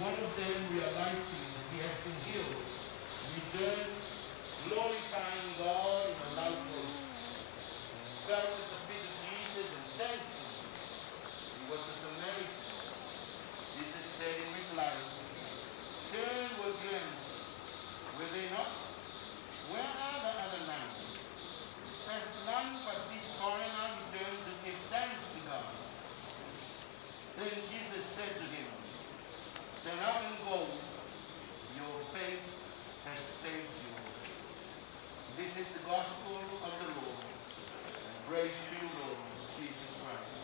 one of them, realizing that he has been healed, returned, glorifying God in a loud voice, fell at the feet of Jesus and thanked him. He was a Samaritan. Jesus said in reply, "Turn your glance, were they not? Where are the other nine? Has none but this foreigner returned to give thanks to God?" Then Jesus said to him, "Stand up and go. Your faith has saved you." This is the gospel of the Lord. Praise to you, Lord Jesus Christ.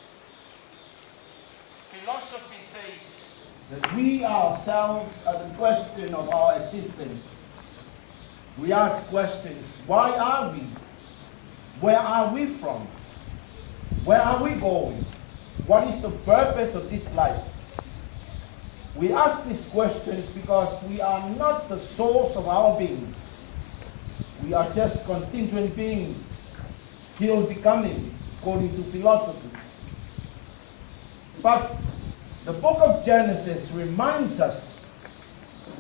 Philosophy says that we ourselves are the question of our existence. We ask questions. Why are we? Where are we from? Where are we going? What is the purpose of this life? We ask these questions because we are not the source of our being. We are just contingent beings, still becoming, according to philosophy. But the book of Genesis reminds us,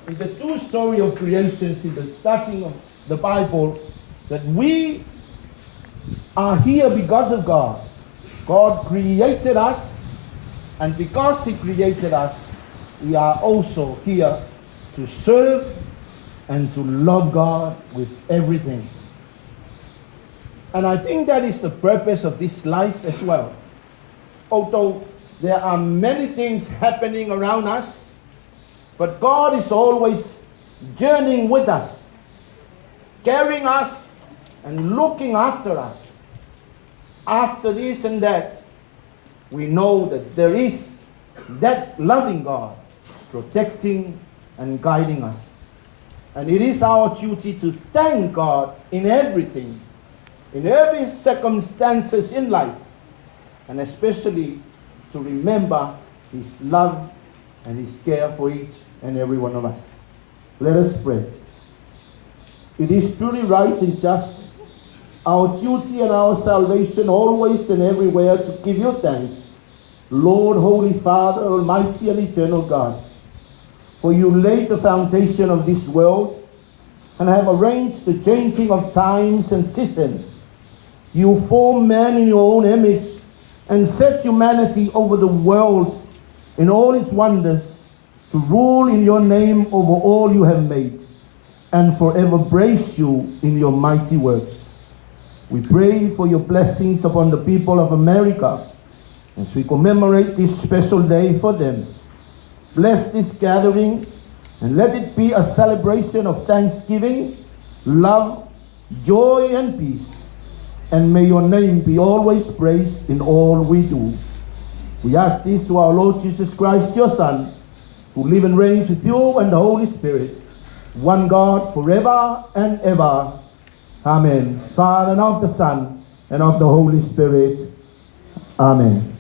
in the two story of creation, in the starting of the Bible, that we are here because of God. God created us, and because He created us, we are also here to serve and to love God with everything. And I think that is the purpose of this life as well. Although there are many things happening around us, but God is always journeying with us, carrying us and looking after us. After this and that, we know that there is that loving God protecting and guiding us. And it is our duty to thank God in everything, in every circumstances in life, and especially to remember His love and His care for each and every one of us. Let us pray. It is truly right and just, our duty and our salvation, always and everywhere, to give you thanks, Lord, Holy Father, Almighty and Eternal God. For you laid the foundation of this world and have arranged the changing of times and seasons. You formed man in your own image and set humanity over the world in all its wonders, to rule in your name over all you have made, and forever praise you in your mighty works. We pray for your blessings upon the people of America as we commemorate this special day for them. Bless this gathering and let it be a celebration of thanksgiving, love, joy, and peace. And may your name be always praised in all we do. We ask this through our Lord Jesus Christ, your Son, who lives and reigns with you and the Holy Spirit, one God, forever and ever. Amen. Father, and of the Son, and of the Holy Spirit. Amen.